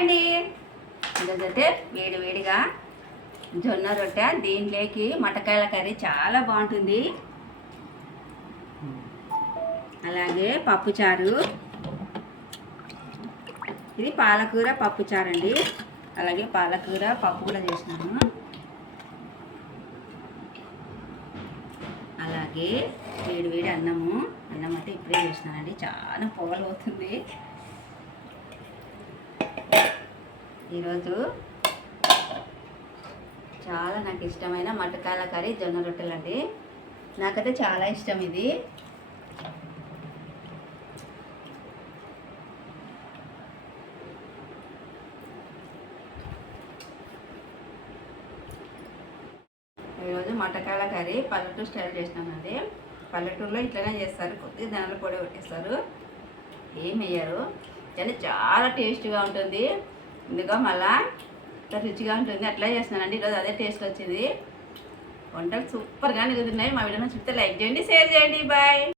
అండి. ఈరోజైతే వేడి వేడిగా జొన్న రొట్టె, దీంట్లోకి మటకాయల కర్రీ చాలా బాగుంటుంది. అలాగే పప్పుచారు, ఇది పాలకూర పప్పుచారు అండి. అలాగే పాలకూర పప్పు కూడా చేసినాను. అలాగే వేడి వేడి అన్నం అయితే ఇప్పుడే చేసినానండి. చాలా పొగలు అవుతుంది. ఈరోజు చాలా నాకు ఇష్టమైన మటకాయల కర్రీ జొన్న రొట్టెలు అండి. నాకైతే చాలా ఇష్టం ఇది. ఈరోజు మటకాయల కర్రీ పల్లెటూరు స్టైల్ చేసినానండి. పల్లెటూరులో ఇట్లనే చేస్తారు, కొద్దిగా ధనియాల పొడి కొట్టేస్తారు, ఏం వేయరు, కానీ చాలా టేస్ట్గా ఉంటుంది. ఇందుకో మళ్ళా రుచిగా ఉంటుంది. అట్లా చేస్తున్నానండి. ఈరోజు అదే టేస్ట్ వచ్చింది. వంటలు సూపర్గా కుదిరినాయి. మా వీడియో నచ్చితే లైక్ చేయండి, షేర్ చేయండి. బాయ్.